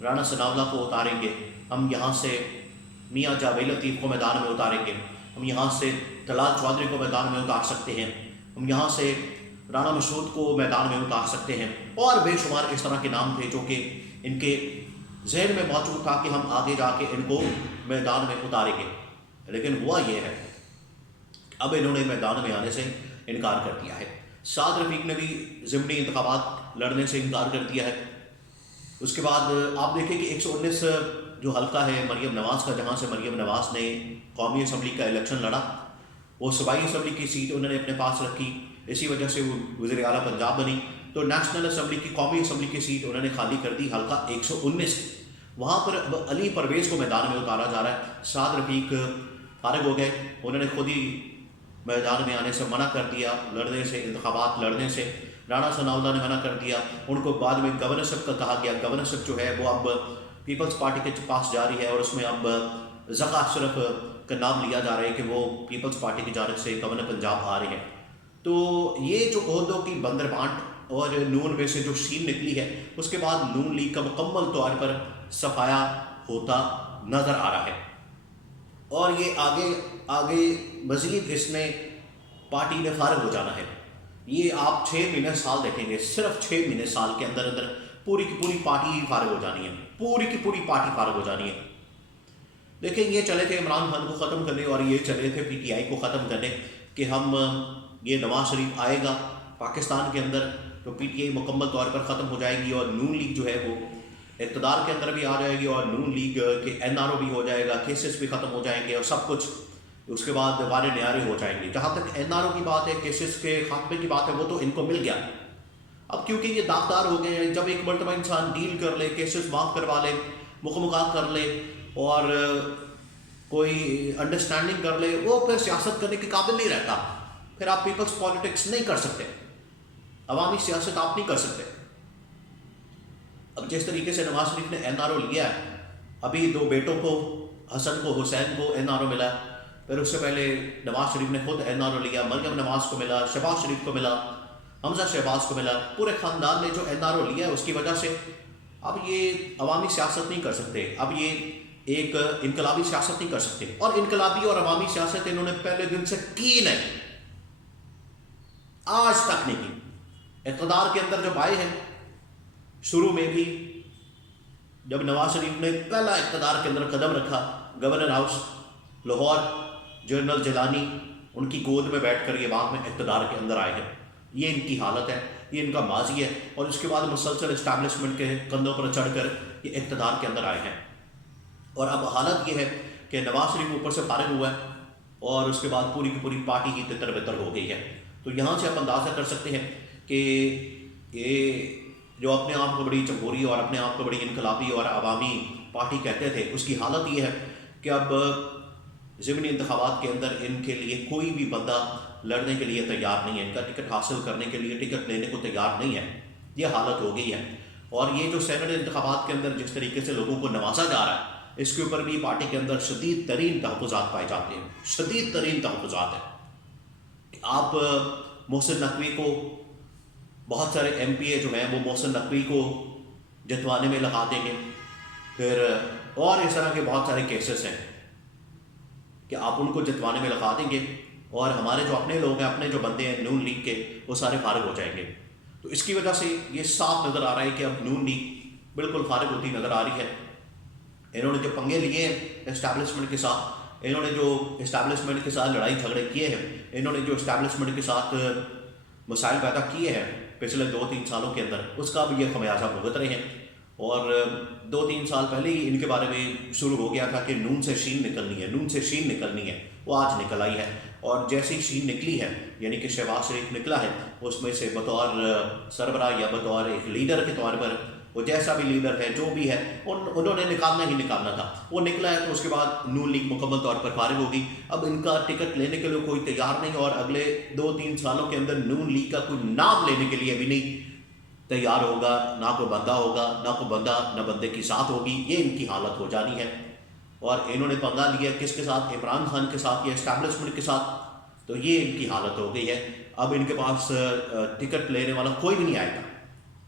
رانا ثناءاللہ کو اتاریں گے، ہم یہاں سے میاں جاوید لطیف کو میدان میں اتاریں گے، ہم یہاں سے طلال چودھری کو میدان میں اتار سکتے ہیں، ہم یہاں سے رانا مسعود کو میدان میں اتار سکتے ہیں، اور بے شمار اس طرح کے نام تھے جو کہ ان کے ذہن میں موجود تھا کہ ہم آگے جا کے ان کو میدان میں اتاریں گے۔ لیکن ہوا یہ ہے اب انہوں نے میدان میں آنے سے انکار کر دیا ہے۔ سعد رفیق نے بھی ضمنی انتخابات لڑنے سے انکار کر دیا ہے۔ اس کے بعد آپ دیکھیں کہ 119 جو حلقہ ہے مریم نواز کا، جہاں سے مریم نواز نے قومی اسمبلی کا الیکشن لڑا، وہ صوبائی اسمبلی کی سیٹ انہوں نے اپنے پاس رکھی، اسی وجہ سے وہ وزیر اعلیٰ پنجاب بنی۔ تو نیشنل اسمبلی کی، قومی اسمبلی کی سیٹ انہوں نے خالی کر دی، حلقہ 119، وہاں پر اب علی پرویز کو میدان میں اتارا جا رہا ہے۔ سعد رفیق فارغ ہو گئے، انہوں نے خود ہی میدان میں آنے سے منع کر دیا، لڑنے سے، انتخابات لڑنے سے۔ رانا ثناءاللہ نے منع کر دیا، ان کو بعد میں گورنرشپ کا کہا گیا، گورنرشپ جو ہے وہ اب پیپلز پارٹی کے پاس جاری ہے، اور اس میں اب ذکا اشرف کا نام لیا جا رہا ہے کہ وہ پیپلز پارٹی کی جانب سے گورنر پنجاب آ رہے ہیں۔ تو یہ جو عہدوں کی بندر بانٹ اور نون میں سے جو شین نکلی ہے، اس کے بعد نون لیگ کا مکمل طور پر صفایا ہوتا نظر آ رہا ہے، اور یہ آگے مزید اس میں پارٹی نے فارغ ہو جانا ہے۔ یہ آپ 6 مہینے سال دیکھیں گے، صرف 6 مہینے سال کے اندر اندر پوری کی پوری پارٹی ہی فارغ ہو جانی ہے، پوری کی پوری پارٹی فارغ ہو جانی ہے۔ دیکھیں یہ چلے تھے عمران خان کو ختم کرنے، اور یہ چلے تھے پی ٹی آئی کو ختم کرنے کہ ہم یہ نواز شریف آئے گا پاکستان کے اندر تو پی ٹی آئی مکمل طور پر ختم ہو جائے گی، اور نون لیگ جو ہے وہ اقتدار کے اندر بھی آ جائے گی، اور نون لیگ کے این آر او بھی ہو جائے گا، کیسز بھی ختم ہو جائیں گے، اور سب کچھ اس کے بعد وارے نیارے ہو جائیں گے۔ جہاں تک این آر او کی بات ہے، کیسز کے خاتمے کی بات ہے، وہ تو ان کو مل گیا۔ اب کیونکہ یہ داغدار ہو گئے ہیں، جب ایک مرتبہ انسان ڈیل کر لے، کیسز معاف کروا لے، مقامات کر لے، اور کوئی انڈرسٹینڈنگ کر لے، وہ پھر سیاست کرنے کے قابل نہیں رہتا، پھر آپ پیپلز پالیٹکس نہیں کر سکتے، عوامی سیاست آپ نہیں کر سکتے۔ اب جس طریقے سے نواز شریف نے این آر او لیا ہے، ابھی 2 بیٹوں کو، حسن کو، حسین کو این آر او ملا، پھر اس سے پہلے نواز شریف نے خود این آر او لیا، مریم نواز کو ملا، شہباز شریف کو ملا، حمزہ شہباز کو ملا، پورے خاندان نے جو این آر او لیا ہے، اس کی وجہ سے اب یہ عوامی سیاست نہیں کر سکتے، اب یہ ایک انقلابی سیاست نہیں کر سکتے، اور انقلابی اور عوامی سیاست انہوں نے پہلے دن سے کی نہیں، آج تک نہیں کی۔ اقتدار کے اندر جب آئے ہیں، شروع میں بھی جب نواز شریف نے پہلا اقتدار کے اندر قدم رکھا، governor house Lahore, general Jilani ان کی گود میں بیٹھ کر یہ بعد میں اقتدار کے اندر آئے ہیں، یہ ان کی حالت ہے، یہ ان کا ماضی ہے، اور اس کے بعد مسلسل اسٹیبلشمنٹ کے کندھوں پر چڑھ کر یہ اقتدار کے اندر آئے ہیں۔ اور اب حالت یہ ہے کہ نواز شریف اوپر سے فارغ ہوا ہے، اور اس کے بعد پوری کی پوری پارٹی کی تتر بتر ہو گئی ہے۔ تو یہاں سے آپ اندازہ کر سکتے ہیں کہ یہ جو اپنے آپ کو بڑی جمہوری اور اپنے آپ کو بڑی انقلابی اور عوامی پارٹی کہتے تھے، اس کی حالت یہ ہے کہ اب ضمنی انتخابات کے اندر ان کے لیے کوئی بھی بندہ لڑنے کے لیے تیار نہیں ہے، ان کا ٹکٹ حاصل کرنے کے لیے ٹکٹ لینے کو تیار نہیں ہے، یہ حالت ہو گئی ہے۔ اور یہ جو سینٹ انتخابات کے اندر جس طریقے سے لوگوں کو نوازا جا رہا ہے، اس کے اوپر بھی پارٹی کے اندر شدید ترین تحفظات پائے جاتے ہیں، شدید ترین تحفظات ہیں۔ آپ محسن نقوی کو، بہت سارے ایم پی اے جو ہیں وہ محسن نقوی کو جتوانے میں لگا دیں گے، پھر اور اس طرح کے بہت سارے کیسز ہیں کہ آپ ان کو جتوانے میں لگا دیں گے، اور ہمارے جو اپنے لوگ ہیں، اپنے جو بندے ہیں نون لیگ کے، وہ سارے فارغ ہو جائیں گے۔ تو اس کی وجہ سے یہ صاف نظر آ رہا ہے کہ اب نون لیگ بالکل فارغ ہوتی نظر آ رہی ہے۔ انہوں نے جو پنگے لیے ہیں اسٹیبلشمنٹ کے ساتھ، انہوں نے جو اسٹیبلشمنٹ کے ساتھ لڑائی جھگڑے کیے ہیں، انہوں نے جو اسٹیبلشمنٹ کے ساتھ مسائل پیدا کیے ہیں پچھلے 2-3 سالوں کے اندر، اس کا بھی یہ خمیازہ بھگت رہے ہیں۔ اور 2-3 سال پہلے ہی ان کے بارے میں شروع ہو گیا تھا کہ نون سے شین نکلنی ہے، نون سے شین نکلنی ہے، وہ آج نکل آئی ہے۔ اور جیسی شین نکلی ہے، یعنی کہ شہباز شریف نکلا ہے، اس میں سے بطور سربراہ یا بطور ایک لیڈر کے طور پر، وہ جیسا بھی لیڈر ہے، جو بھی ہے، انہوں نے نکالنا ہی نکالنا تھا، وہ نکلا ہے۔ تو اس کے بعد نون لیگ مکمل طور پر فارغ ہوگی، اب ان کا ٹکٹ لینے کے لیے کوئی تیار نہیں، اور اگلے 2-3 سالوں کے اندر نون لیگ کا کوئی نام لینے کے لیے بھی نہیں تیار ہوگا، نہ کوئی بندہ ہوگا، نہ کوئی بندہ نہ بندے کی ساتھ ہوگی، یہ ان کی حالت ہو جانی ہے۔ اور انہوں نے پنگا لیا کس کے ساتھ؟ عمران خان کے ساتھ یا اسٹیبلشمنٹ کے ساتھ، تو یہ ان کی حالت ہو گئی ہے۔ اب ان کے پاس ٹکٹ لینے والا کوئی بھی نہیں آئے گا،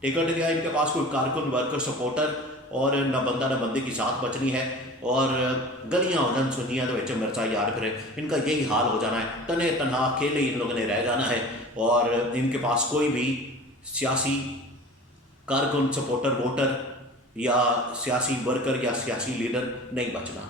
ٹکٹ لیا ان کے پاس کوئی کارکن، ورکر، سپورٹر اور نہ بندہ نہ بندے کی ساتھ بچنی ہے، اور گلیاں ہو جان سنیاں تو بچے مرچا یار پھرے، ان کا یہی حال ہو جانا ہے، تنے تنہا اکیلے ان لوگوں نے رہ جانا ہے، اور ان کے پاس کوئی بھی سیاسی کارکن، سپورٹر، ووٹر یا سیاسی ورکر یا سیاسی لیڈر نہیں بچنا۔